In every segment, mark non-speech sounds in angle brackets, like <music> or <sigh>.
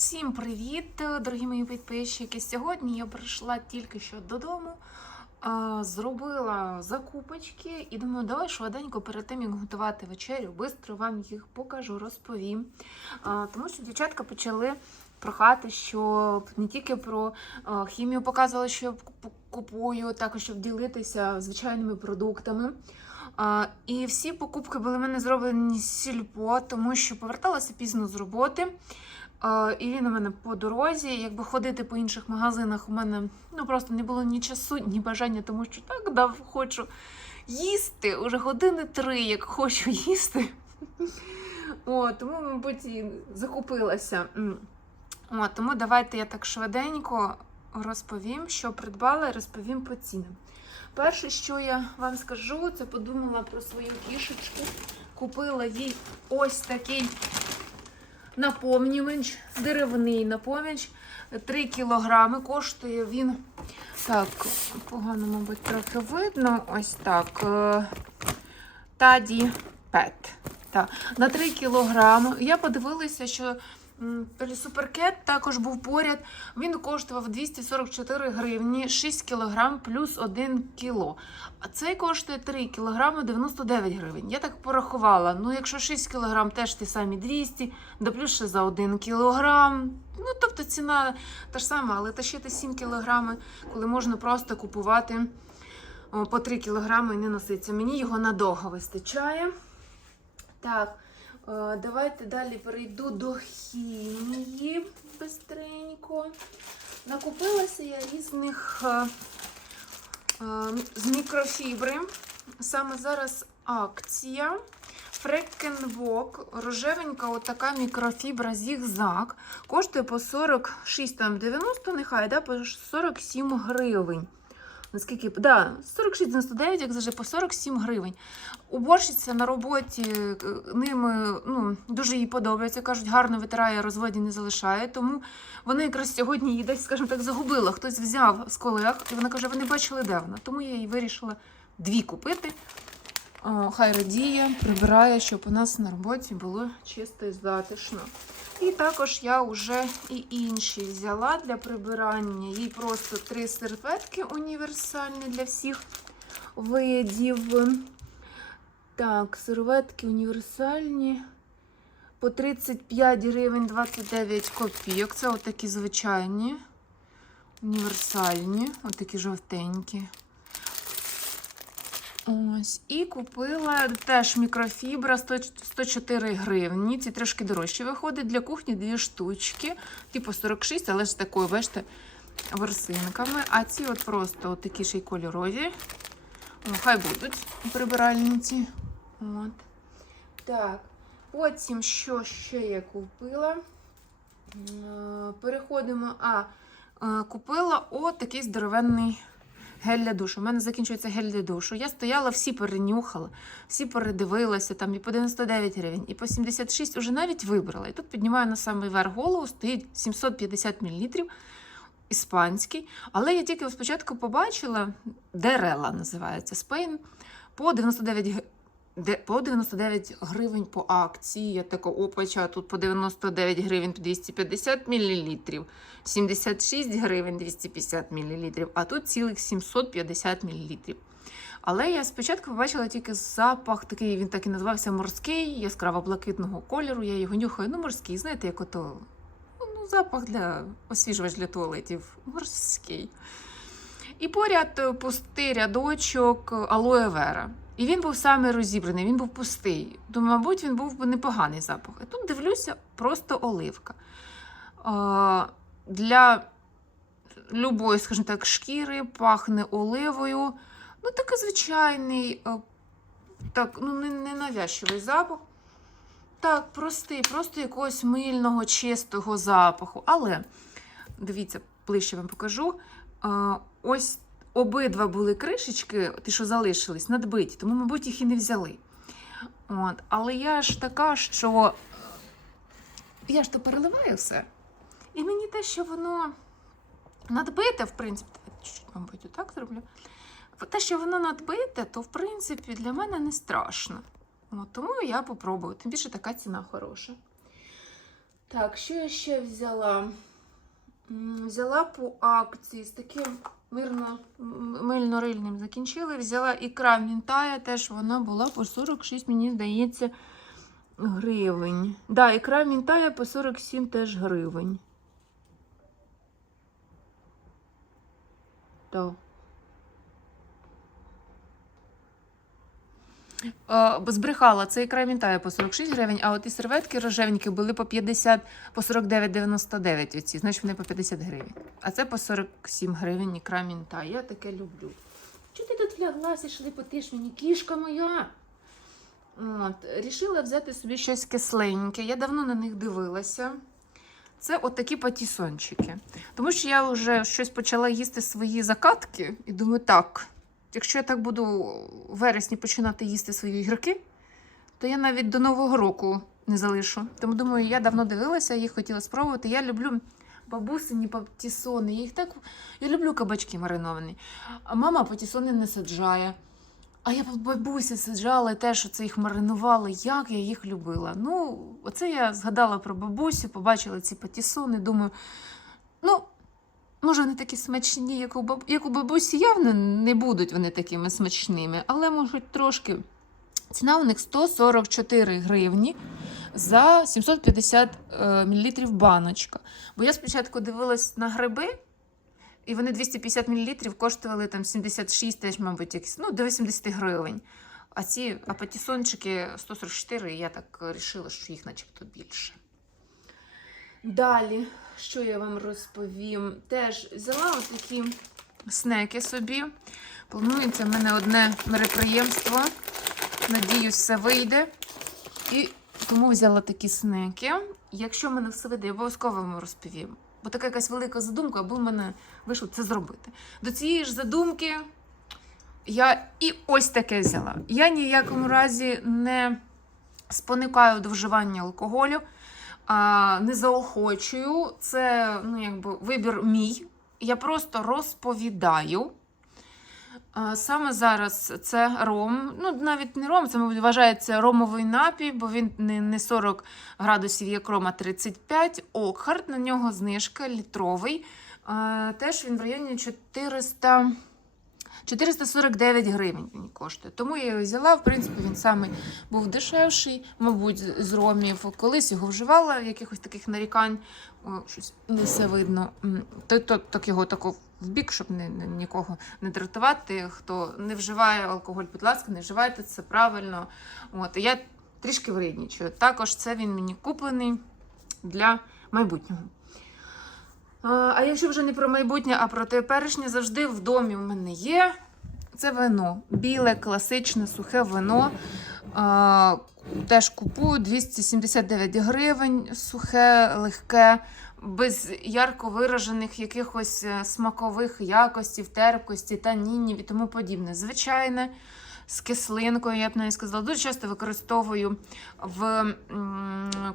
Всім привіт, дорогі мої підписчики. Сьогодні я прийшла тільки що додому, зробила закупочки і думаю, давай швиденько перед тим, як готувати вечерю, швидко вам їх покажу, розповім. Тому що дівчатка почали прохати, щоб не тільки про хімію показували, що я купую, також щоб ділитися звичайними продуктами. А, і всі покупки були в мене зроблені з сільпо, тому що поверталася пізно з роботи. І він у мене по дорозі. Якби ходити по інших магазинах, у мене ну просто не було ні часу, ні бажання, тому що так дав хочу їсти. Уже години три, як хочу їсти. О, тому, мабуть, і закупилася. О, тому давайте я так швиденько розповім, що придбала, і розповім по цінам. Перше, що я вам скажу, це подумала про свою кішечку. Купила їй ось такий наповнювач, деревний наповнювач. 3 кілограми. Коштує він. Так, погано, мабуть, трохи видно. Ось так. е, Таді Пет. Так, на 3 кілограми. Я подивилася, що суперкет також був поряд. Він коштував 244 гривні, 6 кілограм плюс 1 кіло. А цей коштує 3 кілограми 99 гривень. Я так порахувала. Ну, якщо 6 кілограм, теж ті самі 200, да плюс ще за 1 кілограм. Ну, тобто ціна та ж сама, але тащити 7 кілограми, коли можна просто купувати по 3 кілограми і не носиться. Мені його надовго вистачає. Так, давайте далі перейду до хімії бистренько. Накупилася я різних е, е, з мікрофібри. Саме зараз акція. Фрекенвок, рожевенька отака мікрофібра зігзаг. Коштує по 46, там 90, нехай, да, по 47 гривень. Наскільки, да, 46,99, як завжди, по 47 гривень. Уборщиця на роботі е, ними ну, дуже їй подобається. Кажуть, гарно витирає, розводі не залишає. Тому вона якраз сьогодні її десь, скажімо так, загубила. Хтось взяв з колег, і вона каже, ви не бачили, де вона. Тому я їй вирішила дві купити. Хай радіє, прибирає, щоб у нас на роботі було чисто і затишно. І також я вже і інші взяла для прибирання. Їй просто три серветки універсальні для всіх видів. Так, серветки універсальні. По 35 гривень 29 копійок. Це отакі звичайні, універсальні, отакі жовтенькі. Ось, і купила теж мікрофібра 100 104 гривні. Ці трошки дорожчі виходить. Для кухні дві штучки, типу 46, але ж такою, бачите, ворсинками. А ці от просто от такі ще й кольорові. О, хай будуть прибиральниці. От. Так, потім що ще я купила? Е, Переходимо. А, е, купила от такий здоровенний гель для душу. У мене закінчується гель для душу. Я стояла, всі перенюхала, всі передивилася, там і по 99 гривень, і по 76 уже навіть вибрала. І тут піднімаю на самий верх голову, стоїть 750 мл. Іспанський, але я тільки спочатку побачила Дерела називається Спейн по 99 г- де- по 99 гривень по акції. Я така опача, тут по 99 гривень 250 мл, 76 гривень 250 мл, а тут цілих 750 мл. Але я спочатку побачила тільки запах, такий він так і називався морський, яскраво блакитного кольору. Я його нюхаю. Ну, морський, знаєте, як ото ну, запах для освіжувач для туалетів. Морський. І поряд е, пустий рядочок алоє вера. І він був саме розібраний, він був пустий. Думаю, мабуть, він був непоганий запах. І тут дивлюся, просто оливка. А, для любої, скажімо так, шкіри пахне оливою. Ну, такий звичайний, е, так, ну, не, не навязчивий запах. Так, простий, просто якогось мильного, чистого запаху. Але дивіться, ближче вам покажу. Ось обидва були кришечки, ті, що залишились, надбиті, тому, мабуть, їх і не взяли. От. Але я ж така, що я ж то переливаю все. І мені те, що воно надбите, в принципі, мабуть, отак зроблю. Те, що воно надбите, то в принципі для мене не страшно. От, тому я попробую. Тим більше така ціна хороша. Так, що я ще взяла? Взяла по акції з таким мирно-мильно-рильним закінчили. Взяла ікра мінтая, теж вона була по 46, мені здається, гривень. Да, ікра мінтая по 47 теж гривень. Так. Е, бо збрехала, це ікра мінтає по 46 гривень, а от і серветки рожевенькі були по 50, по 49,99 оці, значить вони по 50 гривень. А це по 47 гривень ікра мінтає. Я таке люблю. Чого ти тут вляглася, шлипотиш мені, кішка моя? От, рішила взяти собі щось кисленьке. Я давно на них дивилася. Це от такі патісончики. Тому що я вже щось почала їсти свої закатки і думаю, так, якщо я так буду в вересні починати їсти свої ігроки, то я навіть до Нового року не залишу. Тому думаю, я давно дивилася, їх хотіла спробувати. Я люблю бабусині патісони. Їх так я люблю кабачки мариновані. А мама патісони не саджає. А я бабусі саджала те, що це їх маринувала, як я їх любила. Ну, оце я згадала про бабусю, побачила ці патісони, думаю, ну, може, вони такі смачні, як у, баб... як у бабусі, явно не будуть вони такими смачними, але можуть трошки. Ціна у них 144 гривні за 750 е, мл баночка. Бо я спочатку дивилась на гриби, і вони 250 мл коштували там 76, теж, мабуть, якісь, ну, до 80 гривень. А ці апатісончики 144, і я так вирішила, що їх начебто більше. Далі, що я вам розповім? Теж взяла такі снеки собі. Планується в мене одне мероприємство. Надіюсь, все вийде. І тому взяла такі снеки. Якщо в мене все вийде, я обов'язково вам розповім. Бо така якась велика задумка, аби в мене вийшло це зробити. До цієї ж задумки я і ось таке взяла. Я ніякому разі не споникаю до вживання алкоголю, не заохочую. Це ну, якби, вибір мій. Я просто розповідаю. Саме зараз це ром. Ну, навіть не ром, це вважається ромовий напій, бо він не, не 40 градусів як ром, а 35. Окхард, на нього знижка літровий. Теж він в районі 400. 449 гривень він коштує. Тому я його взяла. В принципі, він саме був дешевший, мабуть, з ромів. Колись його вживала, якихось таких нарікань. О, щось не все видно. То, так його тако в бік, щоб не, не- нікого не дратувати. Хто не вживає алкоголь, будь ласка, не вживайте це правильно. От, я трішки вреднічую. Також це він мені куплений для майбутнього. А якщо вже не про майбутнє, а про теперішнє, завжди в домі у мене є. Це вино. Біле, класичне, сухе вино. Теж купую 279 гривень, сухе, легке, без ярко виражених якихось е, смакових якостей, терпкості, танінів і тому подібне. Звичайне, з кислинкою, я б навіть сказала, дуже часто використовую в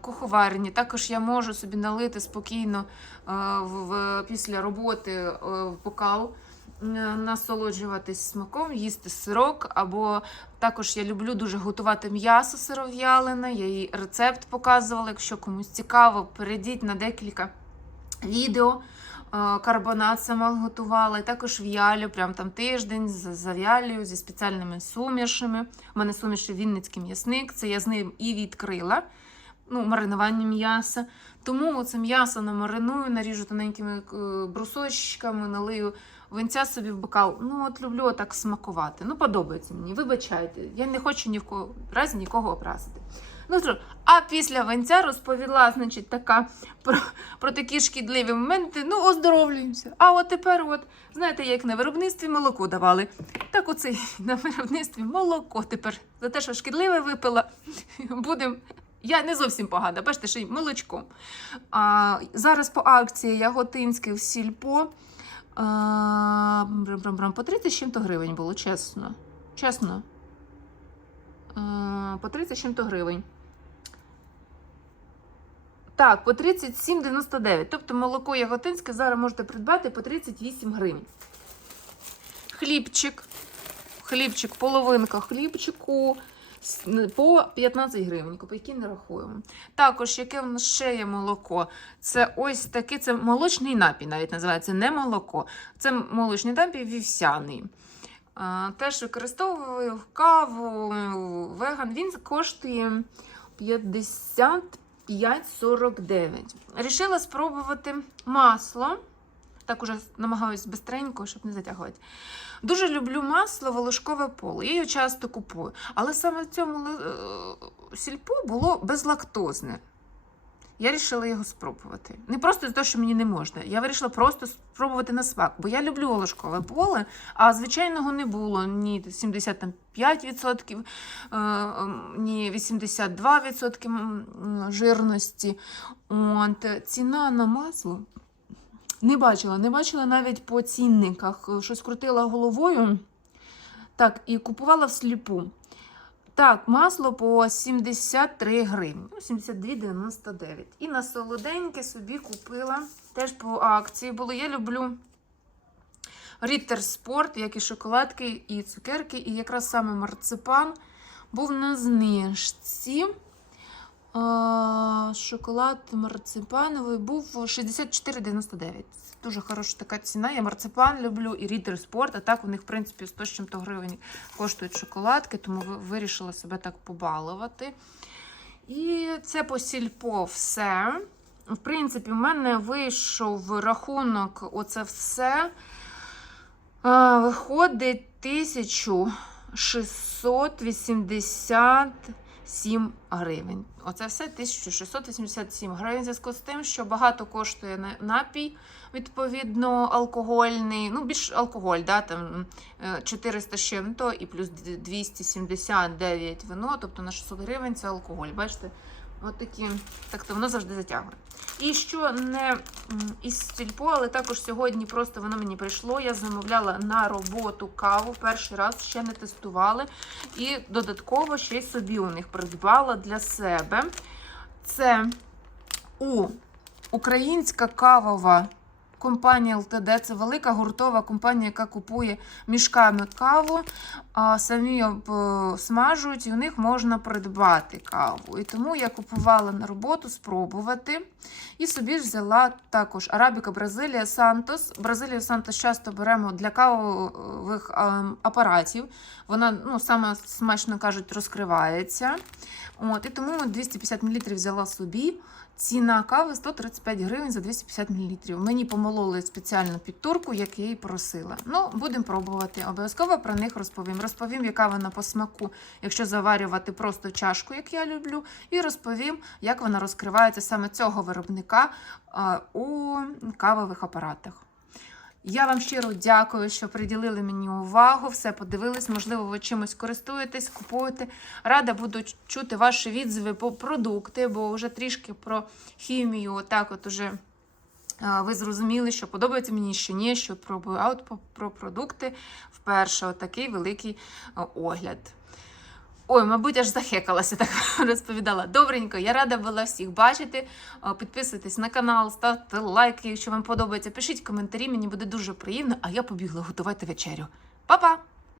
куховарні. Також я можу собі налити спокійно е, в, після роботи е, в бокал, насолоджуватись смаком, їсти сирок. Або також я люблю дуже готувати м'ясо сиров'ялене. Я їй рецепт показувала. Якщо комусь цікаво, перейдіть на декілька відео. Е, Карбонат сама готувала, і також в'ялю, прям там тиждень з- зав'ялюю зі спеціальними сумішами. У мене суміші Вінницький м'ясник, це я з ним і відкрила. Ну, маринування м'яса. Тому це м'ясо намариную, наріжу тоненькими е, брусочками, налию винця собі в бокал. Ну, от люблю так смакувати. Ну, подобається мені. Вибачайте, я не хочу ні в кого разі нікого образити. Ну а після винця розповіла, значить, така про, про такі шкідливі моменти. Ну, оздоровлюємося. А от тепер, от, знаєте, як на виробництві молоко давали. Так оце <laughs> на виробництві молоко тепер. За те, що шкідливе випила, <laughs> будемо. Я не зовсім погана, бачите, ще й молочком. А, зараз по акції Яготинське в сільпо. А, по 30 з чим-то гривень було, чесно. Чесно. А, по 30 з чим-то гривень. Так, по 37,99. Тобто молоко яготинське зараз можете придбати по 38 гривень. Хлібчик. Хлібчик, половинка хлібчику. По 15 гривень, копійки не рахуємо. Також, яке в нас ще є молоко? Це ось таке, це молочний напій, навіть називається не молоко. Це молочний напій вівсяний. Теж використовую в каву, веган. Він коштує 55,49. Рішила спробувати масло. Так уже намагаюся бистренько, щоб не затягувати. Дуже люблю масло волошкове поле. Я його часто купую. Але саме в цьому е, сільпо було безлактозне. Я вирішила його спробувати. Не просто за те, що мені не можна. Я вирішила просто спробувати на смак, бо я люблю волошкове поле, а звичайного не було ні 75%, е, ем, ні 82% жирності. От, ціна на масло не бачила, не бачила навіть по цінниках. Щось крутила головою. Так, і купувала всліпу. Так, масло по 73 гривні, ну, 72,99. І на солоденьке собі купила теж по акції було. Я люблю Ріттер Спорт, як і шоколадки, і цукерки, і якраз саме марципан був на знижці. Шоколад марципановий був 64,99. Дуже хороша така ціна. Я марципан люблю і рідер спорт. А так у них, в принципі, 100 з чим то гривень коштують шоколадки, тому вирішила себе так побалувати. І це по сільпо все. В принципі, в мене вийшов рахунок, оце все. Виходить 1680. 7 гривень. Оце все 1687 гривень. В зв'язку з тим, що багато коштує напій, відповідно, алкогольний, ну, більш алкоголь, да, там е, 400 з чим-то і плюс 279 вино, тобто на 600 гривень це алкоголь. Бачите, От такі, так то воно завжди затягує. І що не із стільпо, але також сьогодні просто воно мені прийшло. Я замовляла на роботу каву. Перший раз ще не тестували. І додатково ще й собі у них придбала для себе. Це у українська кавова компанія ЛТД. Це велика гуртова компанія, яка купує мішками каву, а самі об- смажують, і у них можна придбати каву. І тому я купувала на роботу спробувати. І собі ж взяла також Арабіка Бразилія Сантос. Бразилію Сантос часто беремо для кавових ем, апаратів. Вона, ну, саме смачно кажуть, розкривається. От, і тому 250 мл взяла собі. Ціна кави 135 гривень за 250 мл. Мені помололи спеціальну підтурку, як я її просила. Ну, будемо пробувати. Обов'язково про них розповім. Розповім, яка вона по смаку, якщо заварювати просто чашку, як я люблю, і розповім, як вона розкривається саме цього виробника у кавових апаратах. Я вам щиро дякую, що приділили мені увагу, все подивились. Можливо, ви чимось користуєтесь, купуєте. Рада буду чути ваші відзиви по продукти, бо вже трішки про хімію, отак от уже ви зрозуміли, що подобається мені, що ні, що пробую. А от про продукти вперше отакий великий огляд. Ой, мабуть, аж захекалася, <laughs> так розповідала. Добренько, я рада була всіх бачити. Підписуйтесь на канал, ставте лайки, якщо вам подобається. Пишіть коментарі, мені буде дуже приємно, а я побігла готувати вечерю. Па-па!